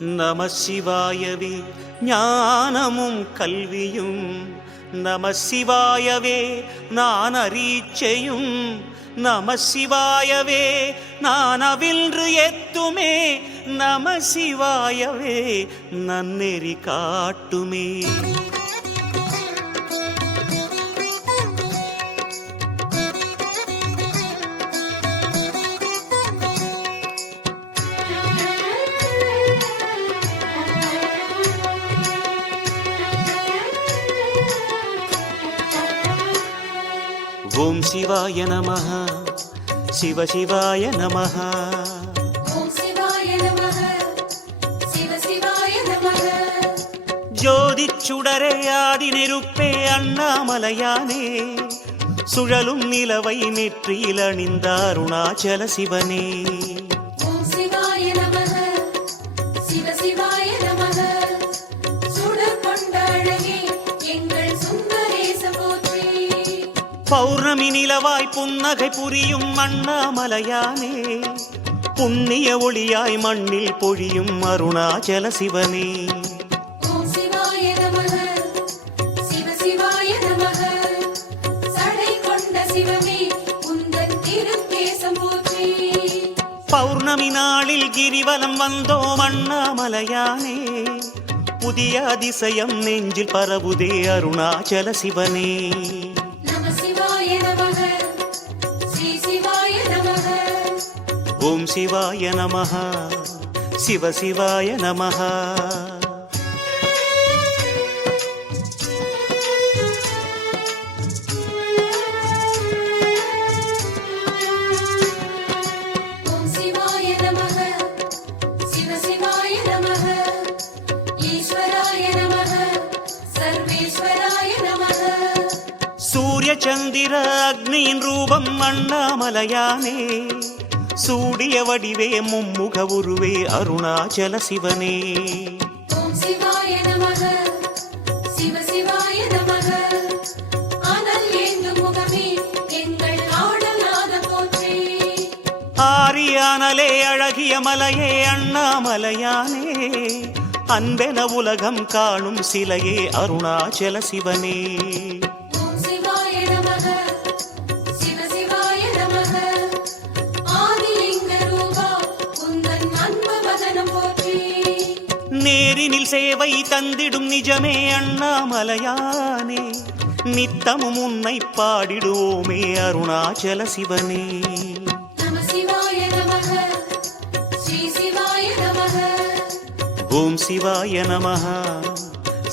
நம சிவாயவே ஞானமும் கல்வியும், நம சிவாயவே நான் அரீச்சையும், நம சிவாயவே நான் அவின்று எத்துமே, நம சிவாயவே நன்னெறி காட்டுமே. ஓம் சிவாய நமஹ, சிவ சிவாய நமஹ. ஓம் சிவாய நமஹ, சிவ சிவாய நமஹ. ஜோதி சுடரே ஆதி நெருப்பே அண்ணாமலையானே, சுழலும் நிலவை நெற்றியில் அணிந்த அருணாச்சல சிவனே. ஓம் சிவாய நமஹ, சிவ சிவாய நமஹ. சுடர் கொண்ட அழகே எங்கள் சுந்தரேச போற்றி. பௌர்ணமி நிலவாய் புன்னகை புரியும் அண்ணாமலையானே, புண்ணிய ஒளியாய் மண்ணில் பொழியும் அருணாச்சல சிவனே. ஓம் சிவாய நமஹ, சிவ சிவாய நமஹ. சடை கொண்ட சிவமே உந்தன் திருக்கேசம் போற்றி. பௌர்ணமி நாளில் கிரிவலம் வந்தோம் அண்ணாமலையானே, புதிய அதிசயம் நெஞ்சில் பரவுதே அருணாச்சல சிவனே. ஓம் சிவாய நமஹ, சிவ சிவாய நமஹ. ஓம் சிவாய நமஹ, சிவ சிவாய நமஹ. ஈஸ்வராய நமஹ, சர்வேஸ்வராய நமஹ. சூரிய சந்திர அக்னியின் ரூபம் அண்ணாமலையானே, சூடிய வடிவே மும்முக உருவே அருணாச்சல சிவனே. ஓம் சிவாய நமஹ, சிவ சிவாய நமஹ. அனல் ஏந்தும் முகமே எங்கள் ஆடலாத போற்றி. ஆரியானலே அழகிய மலையே அண்ணாமலையானே, அன்பென உலகம் காணும் சிலையே அருணாச்சல சிவனே. ஓம் சிவாய நமஹ, சிவ சிவாய நமஹ. ஆதிலிங்க ரூபா உந்தன் அன்பு வதனம் போற்றி. நேரினில் சேவை தந்திடும் நிஜமே அண்ணாமலையானே, நித்தமும் உன்னை பாடிடுவோமே அருணாச்சல சிவனே. நம சிவாய நமஹ, ஸ்ரீ சிவாய நமஹ. ஓம் சிவாய நமஹ,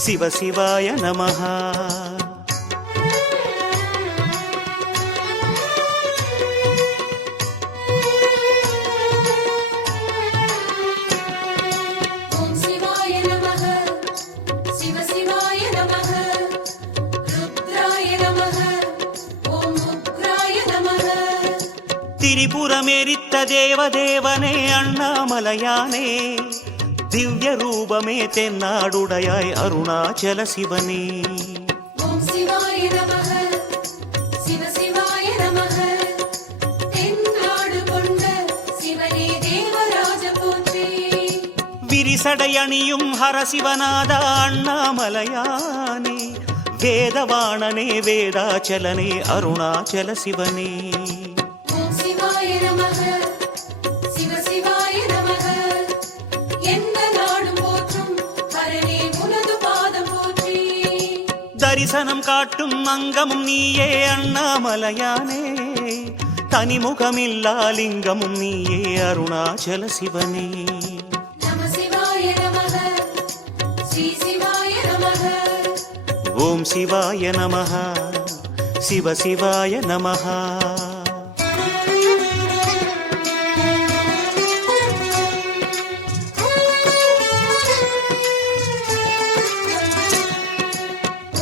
சிவ சிவாய நமஹ. ஓம் சிவாய நமஹ, சிவ சிவாய நமஹ. ருத்ராய நமஹ, ஓம் உக்ராய நமஹ. திரிபுரமெரித்த தேவதேவனே அண்ணாமலையானே, திவ்ய ரூபமே தென்னாடுடையாய் அருணாச்சல சிவனே. ஓம் சிவாய நமஹ, சிவ சிவாய நமஹ. தென்னாடு கொண்ட சிவனே தேவராஜ போற்றி. விரிசடை அணியும் ஹரசிவநாதா அண்ணாமலையானே, வேதவாணனே வேதாச்சலனே அருணாச்சல சிவனே. ஓம் சிவாய நமஹ, சிவ சிவாய நமஹ. எந்த நாடும் போற்றும் ஹரனே உனது பாதம் போற்றி. தரிசனம் காட்டும் அங்கமும் நீயே அண்ணாமலையானே, தனிமுகமில்லா லிங்கமும் நீயே அருணாச்சல சிவனே. நம சிவாய நமஹ, ஸ்ரீ சிவாய நமஹ. ஓம் சிவாய நமஹ, சிவ சிவாய நமஹ.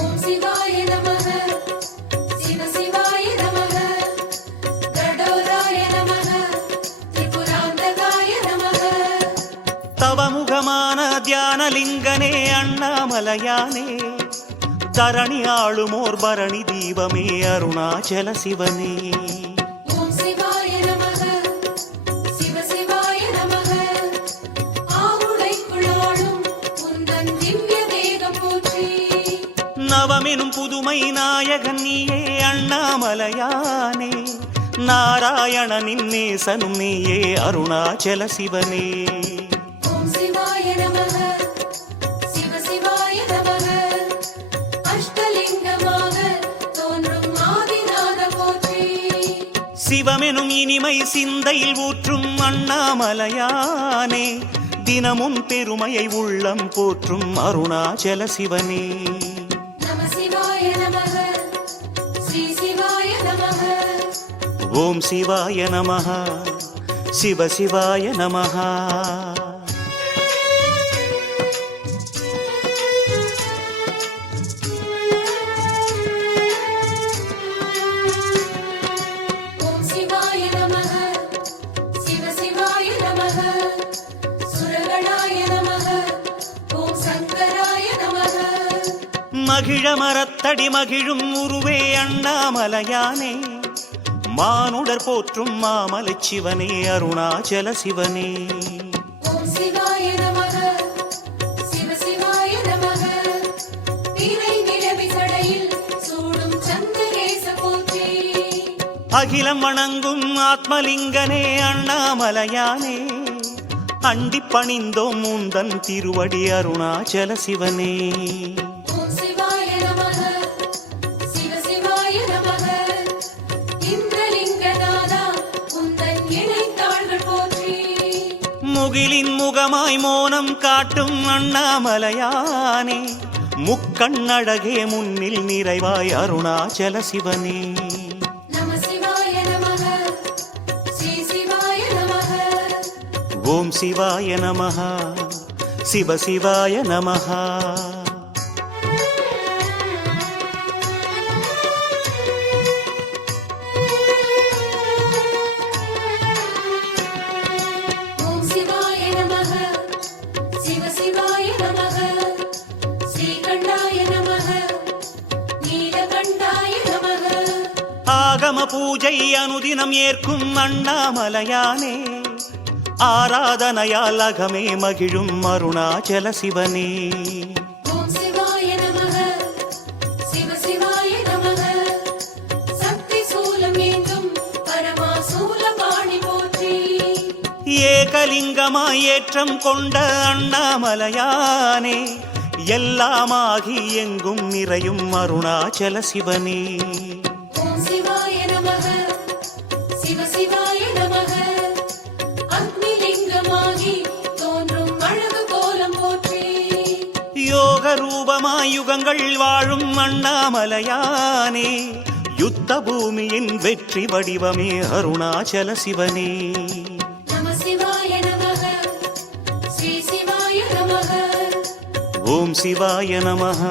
ஓம் சிவாய நமஹ, சிவ சிவாய நமஹ. கடோராய நமஹ, திரிபுராந்தகாய நமஹ. தவமுகமான தியானலிங்கனே அண்ணாமலையானே, தரணி ஆளுமோர் பரணி தீபமே அருணாச்சல சிவனே. ஓம் சிவாய நமஹ, சிவ சிவாய நமஹ. ஆவுடைக்குள் பெருமை நாயகன் நீயே அண்ணாமலையானே நாராயணனின் நேசனும் நீயே அருணாச்சல சிவனே ஓம் சிவாய நமः சிவ சிவாய நமः அஷ்டலிங்கமாக தோன்றும் ஆதிநாத போற்றி சிவமெனும் இனிமை சிந்தையில் ஊற்றும் அண்ணாமலையானே தினமும் பெருமையை உள்ளம் போற்றும் அருணாச்சல சிவனே நம சிவாய நமः ஸ்ரீ சிவாய நமः ஓம் சிவாய நமः சிவ சிவாய நமः ஓம் சிவாய நமः சிவ சிவாய நமः சுரகணாய நமः ஓம் சங்கராய நமः மகிழ மரத்தடி மகிழும் உருவே அண்ணாமலையானே மானுடர் போற்றும் மாமலை சிவனே அருணாச்சல சிவனே ஓம் சிவாய நமः சிவ சிவாய நமः திரை நிலவி சடையில் சூடும் சந்திரேச போற்றி அகிலம் வணங்கும் ஆத்மலிங்கனே அண்ணாமலையானே அண்டிப் பணிந்தோம் முந்தன் திருவடி அருணாச்சல சிவனே ஓம் சிவாய நமः சிவ சிவாய நமः இந்திரலிங்கநாதா உந்தன் இணைத்தாள்கள் போற்றி முகிலின் முகமாய் மோனம் காட்டும் அண்ணாமலையானே முக்கண்ணழகே முன்னில் நிறைவாய் அருணாச்சல சிவனே நம சிவாய நமः ஸ்ரீ சிவாய நமः ஓம் சிவாய நமः சிவ சிவாய நமः ஓம் சிவாய நமः சிவ சிவாய நமः ஸ்ரீகண்டாய நமः நீலகண்டாய நமः ஆகம பூஜை அனுதினம் ஏற்கும் அண்ணாமலையானே ஆராதனையால் அகமே மகிழும் அருணாச்சல சிவனே ஓம் சிவாய நமः சிவ சிவாய நமः சக்தி சூலம் ஏந்தும் பரமா சூலபாணி போற்றி ஏகலிங்கமாய் ஏற்றம் கொண்ட அண்ணாமலையானே எல்லாமாகி எங்கும் நிறையும் அருணாச்சல சிவனே ஓம் சிவாய நமः சிவ சிவாய நமः அக்னிலிங்கமாகி தோன்றும் அழகு கோலம் போற்றி யோக ரூபமாய் யுகங்கள் வாழும் அண்ணாமலையானே யுத்த பூமியின் வெற்றி வடிவமே அருணாச்சல சிவனே நம சிவாய நமः ஸ்ரீ சிவாய நமः ஓம் சிவாய நமः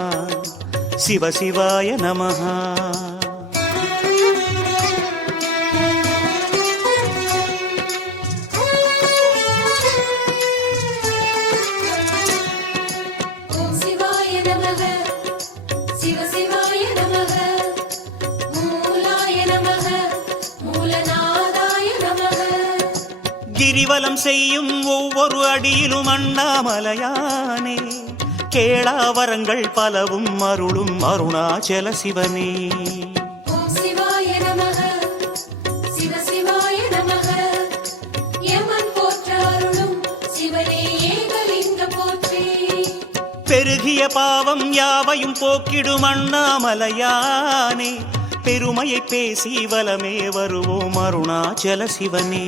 சிவ சிவாய நமः ஓம் சிவாய நமः சிவ சிவாய நமः மூலாய நமः மூலநாதாய நமः கிரிவலம் செய்யும் ஒவ்வொரு அடியிலும் அண்ணாமலையானே கேளாவரங்கள் பலவும் அருளும் அருணாச்சல சிவனே ஓம் சிவாய நமः சிவ சிவாய நமः யமன் போற்ற அருளும் சிவனே ஏகலிங்க போற்றி பெருகிய பாவம் யாவையும் போக்கிடும் அண்ணாமலையானே பெருமையை பேசி வலமே வருவோம் அருணாச்சல சிவனே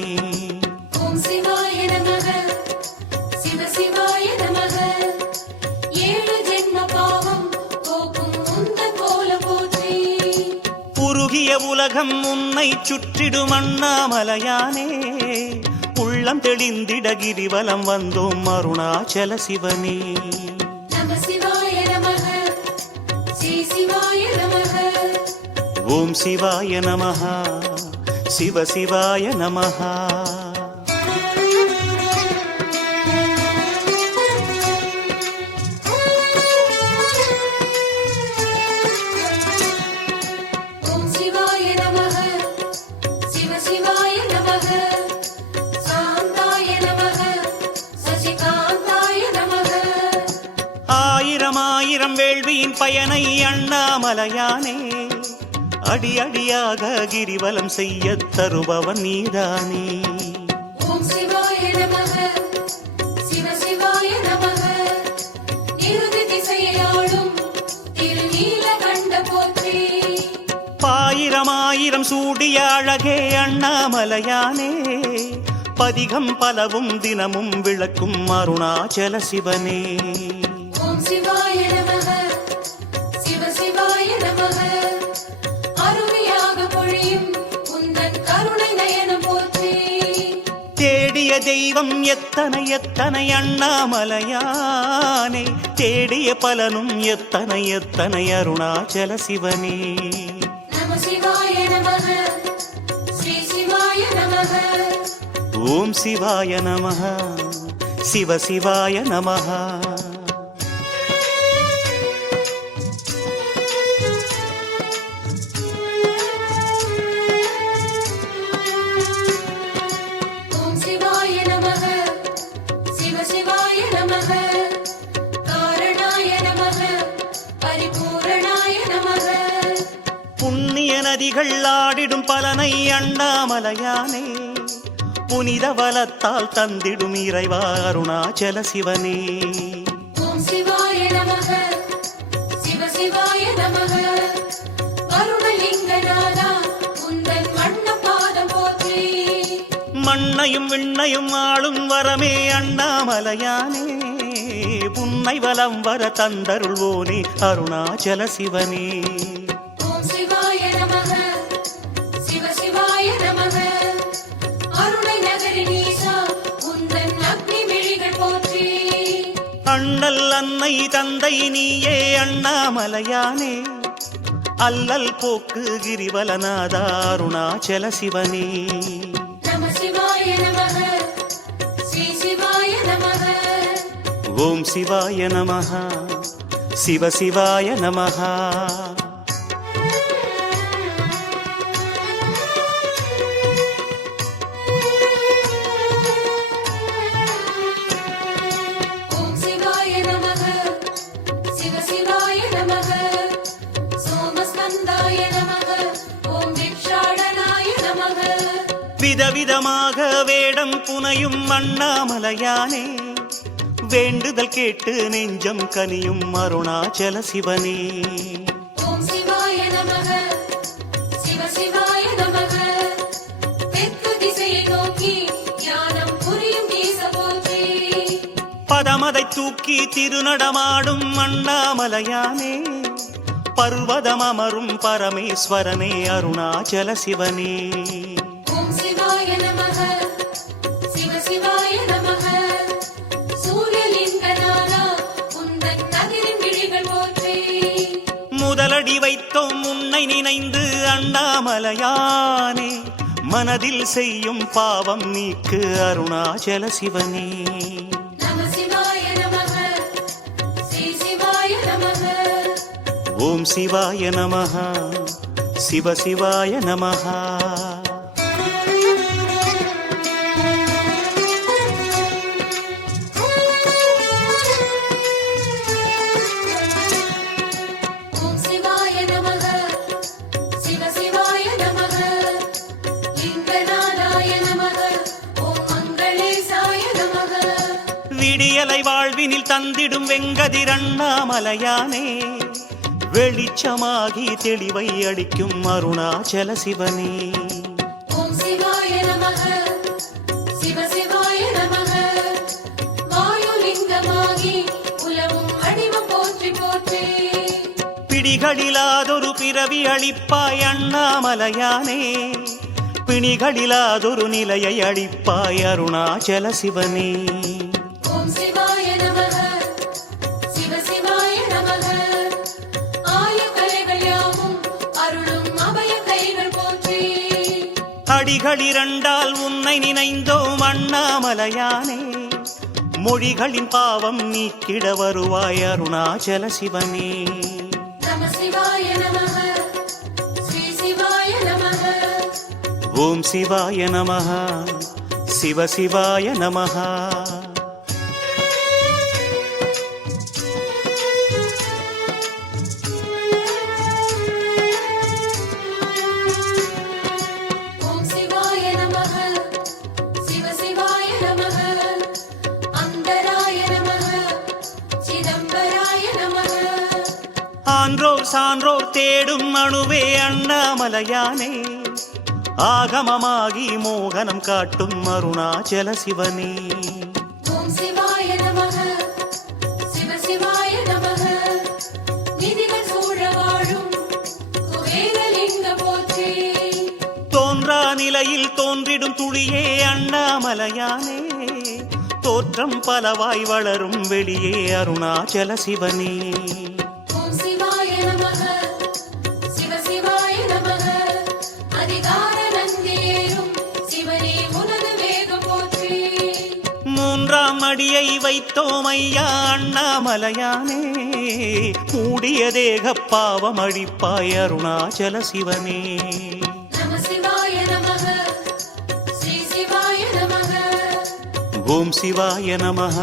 ஓம் சிவாய நமः சிவ சிவாய நமः ஏழு ஜென்ம பாவம் போக்கும் உந்தன் கோலம் போற்றி உருகிய உலகம் உன்னை சுற்றிடும் அண்ணாமலையானே உள்ளம் தெளிந்திட கிரிவலம் வந்தோம் அருணாச்சல சிவனே நம சிவாய நமः ஸ்ரீ சிவாய நமः ஓம் சிவாய நமः சிவ சிவாய நமः ஓம் சிவாய நமः சிவ சிவாய நமः சாந்தாய நமः சசிகாந்தாய நமः ஆயிரம் வேள்வியின் பயனை அண்ணாமலையானே அடி அடியாக கிரிவலம் செய்ய தருபவன் நீதானே. ஓம் சிவாய நமக சிவ சிவாய நமக நிருதி திசையாளும் திருநீலகண்ட போற்றி. ஆயிரம் சூடிய அழகே அண்ணாமலையானே பதிகம் பலவும் தினமும் விளக்கும் அருணாச்சல சிவனே. ஓம் சிவாய நமக சிவ சிவாய நமக அருமையாக பொழியும் உந்தன் கருணை நயனம் போற்றி. தேடிய தெய்வம் எத்தனை எத்தனை அண்ணாமலையானே தேடிய பலனும் எத்தனை எத்தனை அருணாச்சல சிவனே. நம சிவாய நமக ஸ்ரீ சிவாய நமக. ஓம் சிவாய நமः சிவ சிவாய நமः. ஓம் சிவாய நமக சிவ சிவாய நமக காரணாய நமக பரிபூரணாய நமக. புண்ணிய நதிகள் ஆடிடும் பலனை அண்ணாமலையானே புனித வலத்தால் தந்திடும் இறைவா அருணாச்சல சிவனே. ஓம் சிவாய நமக சிவ சிவாய நமக வருணலிங்கநாதா உந்தன் வண்ண பாதம் போற்றி. மண்ணையும் விண்ணையும் ஆளும் வரமே அண்ணாமலையானே புன்னை வலம் வர தந்தருள்வோனே அருணாச்சல சிவனே. ஓம் சிவாய நமக சிவ சிவாய நமக அருணை நகரி நீசா உந்தன் அக்னி விழிகள் போற்றி. அண்ணல் அன்னை தந்தை நீயே அண்ணாமலையானே அல்லல் போக்கு கிரிவலநாதா அருணாச்சல சிவனே. நம சிவாய நமக ஸ்ரீ சிவாய நமக. ஓம் சிவாய நமः சிவ சிவாய நமः. ஓம் சிவாய நமக சிவ சிவாய நமக சோமஸ்கந்தாய நமக ஓம் விக்ஷாடனாய நமக. விதவிதமாக வேடம் புனையும் அண்ணாமலையானே வேண்டுதல் கேட்டு நெஞ்சம் கனியும் அருணாச்சல சிவனே. ஓம் சிவாய நமக சிவ சிவாய நமக தெற்கு திசையை நோக்கி ஞானம் புரியும் ஈச போற்றி. பதமதை தூக்கி திருநடமாடும் அண்ணாமலையானே பர்வதம் அமரும் பரமேஸ்வரனே அருணாச்சல சிவனே. ஓம் சிவாய நமக சிவ சிவாய நமக சூரியலிங்கநாதா உந்தன் கதிரின் விழிகள் போற்றி. முதலடி வைத்தோம் உன்னை நினைந்து அண்ணாமலையானே மனதில் செய்யும் பாவம் நீக்கு அருணாச்சல சிவனே. நம சிவாய நமக ஸ்ரீ சிவாய நமக. ஓம் சிவாய நமः சிவ சிவாய நமः. ஓம் சிவாய நமக சிவ சிவாய நமக லிங்கநாதாய நமக ஓம் மங்களேசாய நமக. விடியலை வாழ்வினில் தந்திடும் வெங்கதிர் அண்ணாமலையானே வெளிச்சமாகி தெளிவை அளிக்கும் அருணாச்சல சிவனே. ஓம் சிவாய நமக சிவ சிவாய நமக வாயுலிங்கமாகி உலவும் அடிவம் போற்றி போற்றி. பிடிகளிலாதொரு பிறவி அளிப்பாய் அண்ணாமலையானே பிணிகளிலாதொரு நிலையை அளிப்பாய் அருணாச்சல சிவனே. ஓம் சிவாய நமக சிவ சிவாய நமக ஆயக்கலைகள் யாவும் அருளும் அபய கைகள் போற்றி. அடிகளிரண்டால் உன்னை நினைந்தோம் அண்ணாமலையானே மொழிகளின் பாவம் நீக்கிட வருவாய் அருணாச்சல சிவனே. நம சிவாய நமக ஸ்ரீ சிவாய நமக. ஓம் சிவாய நமः சிவ சிவாய நமः. ஆன்றோர் சான்றோர் தேடும் அணுவே அண்ணாமலையானே ஆகமமாகி மோகனம் காட்டும் அருணாச்சல சிவனே ஓம் சிவாய நமக சிவ சிவாய நமக நிதிகள் சூழ வாழும் குபேரலிங்க போற்றி தோன்றா நிலையில் தோன்றிடும் துளியே அண்ணாமலையானே தோற்றம் பலவாய் வளரும் வெளியே அருணாச்சல சிவனே ஓம் சிவாய நமக சிவ சிவாய நமக அதிகார நந்தியேறும் சிவனே உனது வேகம் போற்றி மூன்றாம் அடியை வைத்தோம் ஐயா அண்ணாமலையானே மூடிய தேக பாவம் அழிப்பாய் அருணாச்சல சிவனே நம சிவாய நமக ஸ்ரீ சிவாய நமக ஓம் சிவாய நமஹ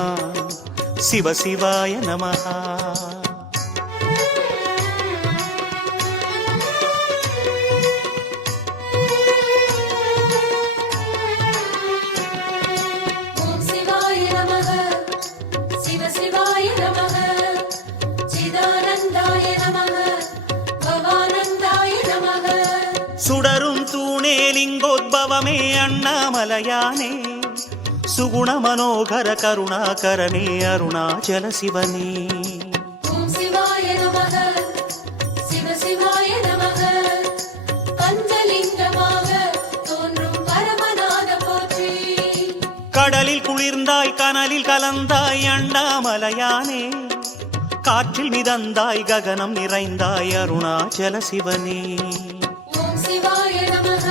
சிவ சிவாய நமஹ ஓம் சிவாய நமக சிவ சிவாய நமக சிதானந்தாய நமக பவானந்தாய நமக சுடரும் தூணே லிங்கோத்பவமே அண்ணாமலையானே சுகுண மனோகர கருணாகரனே அருணாச்சல சிவனே ஓம் சிவாய நமக சிவ சிவாய நமக பஞ்சலிங்கமாக தோன்றும் பரமநாத போற்றி கடலில் குளிர்ந்தாய் கனலில் கலந்தாய் அண்ணாமலையானே காற்றில் மிதந்தாய் ககனம் நிறைந்தாய் அருணாச்சல சிவனே ஓம் சிவாய நமக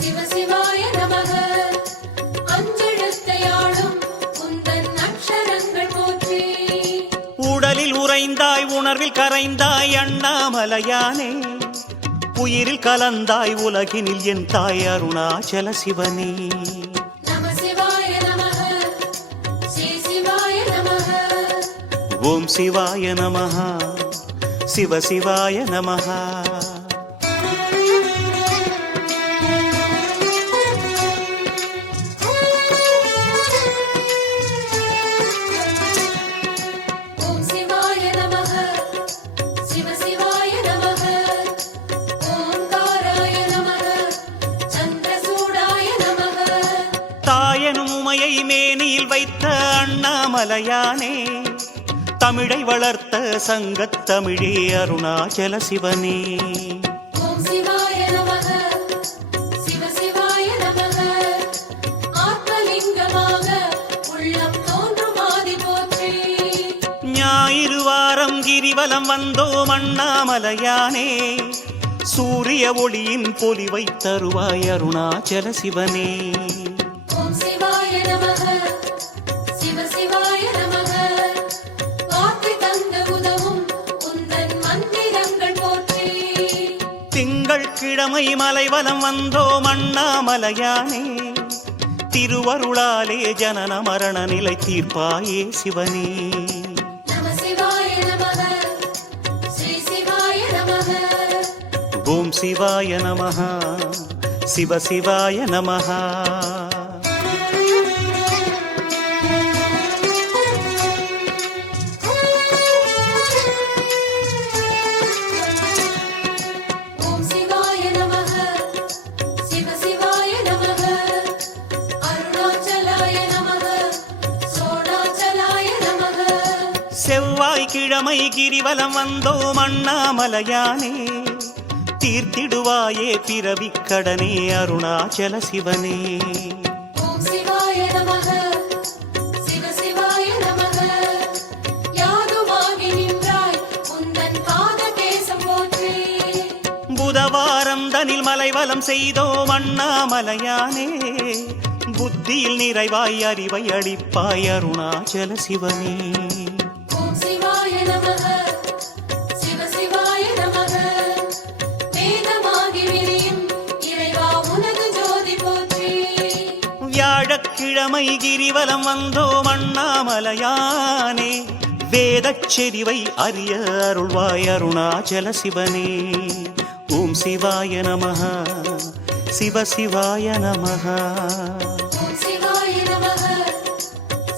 சிவ சிவாய நமக அஞ்செழுத்தையாளும் உந்தன் அக்ஷரங்கள் போற்றி உடலில் உறைந்தாய் உணர்வில் கரைந்தாய் அண்ணாமலையானே உயிரில் கலந்தாய் உலகினில் என் தாய் அருணாச்சல சிவனே நம சிவாய நமக ஸ்ரீ சிவாய நமக ஓம் சிவாய நமஹ சிவ சிவாய நமஹ ஓம் சிவாய நமக சிவ சிவாய நமக ஓங்காராய நமக சந்திரசூடாய நமக தாயனும் உமையை மேனியில் வைத்த அண்ணாமலையானே தமிழை வளர்த்த சங்கத் தமிழே அருணாச்சல சிவனே ஓம் சிவாய நமக சிவ சிவாய நமக ஆத்மலிங்கமாக உள்ளம் தோன்றும் ஆதி போற்றி ஞாயிறு வாரம் கிரிவலம் வந்தோம் அண்ணாமலையானே சூரிய ஒளியின் பொலிவை தருவாய் அருணாச்சல சிவனே ஓம் சிவாய நமக சிவ சிவாய நமக வாக்கு தந்து உதவும் உந்தன் மந்திரங்கள் போற்றி திங்கள் கிழமை மலைவலம் வந்தோம் அண்ணாமலையானே திருவருளாலே ஜனன மரண நிலை தீர்ப்பாயே சிவனே நம சிவாய நமக ஸ்ரீ சிவாய நமக ஓம் சிவாய நமஹ சிவ சிவாய நமஹ ஓம் சிவாய நமக சிவ சிவாய நமக அருணாச்சலாய நமக சோணாச்சலாய நமக செவ்வாய்க்கிழமை கிரிவலம் வந்தோம் அண்ணாமலையானே தீர்த்திடுவாயே பிறவிக் கடனே அருணாச்சல சிவனே ஓம் சிவாய நமக சிவ சிவாய நமக யாதுமாகி நின்றாய் உந்தன் பாத தேசம் போற்றி புதவாரம் தனில் மலைவலம் செய்தோம் அண்ணாமலையானே புத்தியில் நிறைவாய் அறிவை அளிப்பாய் அருணாச்சல சிவனே ஓம் சிவாய நமக சிவ சிவாய நமக வேதமாகி விரியும் இறைவா உனது ஜோதி போற்றி வியாழக்கிழமை கிரிவலம் வந்தோம் அண்ணாமலையானே வேதச் செறிவை அறிய அருள்வாய் அருணாச்சல சிவனே ஓம் சிவாய நமஹ சிவ சிவாய நமஹ ஓம் சிவாய நமக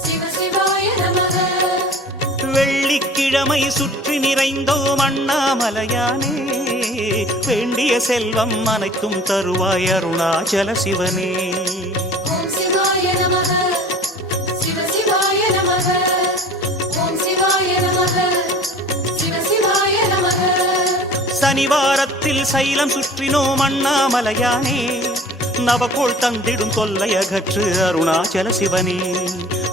சிவ சிவாய நமக வெள்ளிக்கிழமை இளமை சுற்றி நிறைந்தோம் அண்ணாமலையானே, வேண்டிய செல்வம் அனைத்தும் தருவாய் அருணாச்சல சிவனே. ஓம் சிவாய நமக சிவ சிவாய நமக ஓம் சிவாய நமக சிவ சிவாய நமக. சனிவாரத்தில் சைலம் சுற்றினோம் அண்ணாமலையானே, நவகோள் தந்திடும் தொல்லையகற்று அருணாச்சல சிவனே.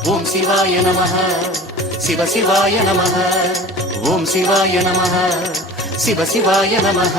ஓம் சிவாய நமக சிவ சிவாய நமக ஓம் சிவாய நமக சிவ சிவாய நமக.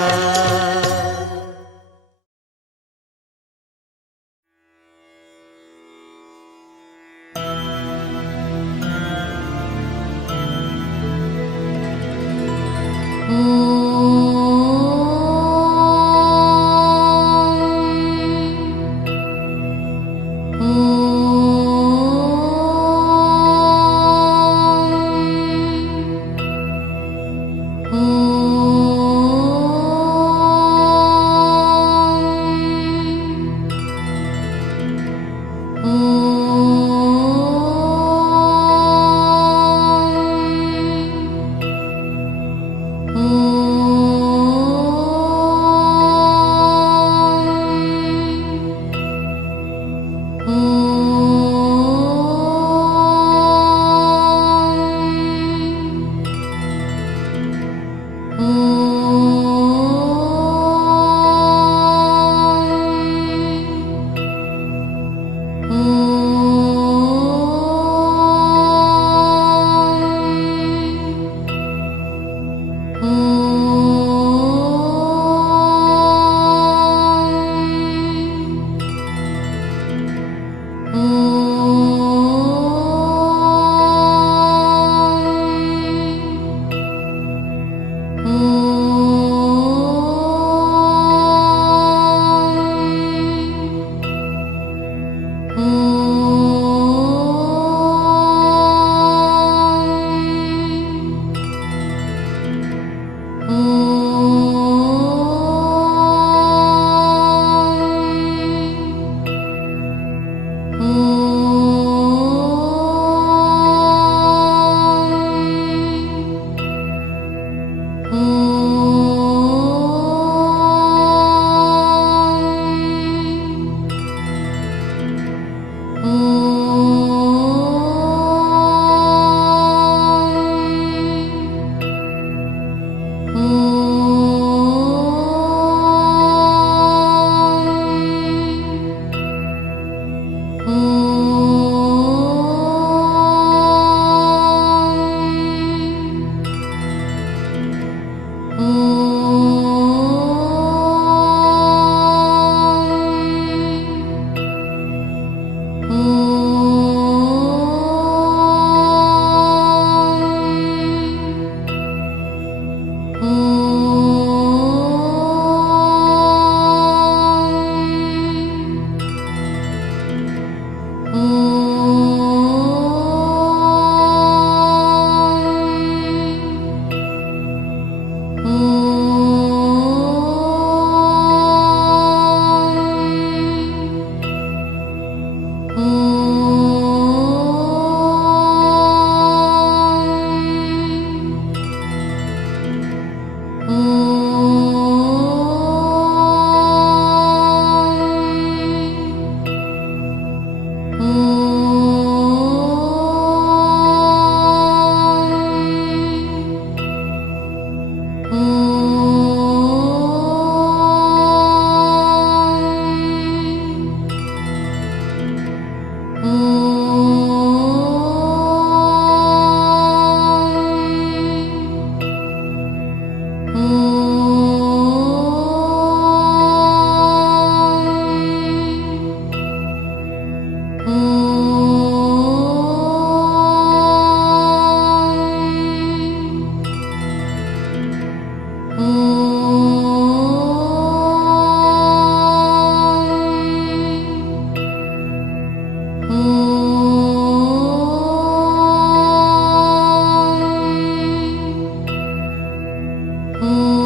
Oh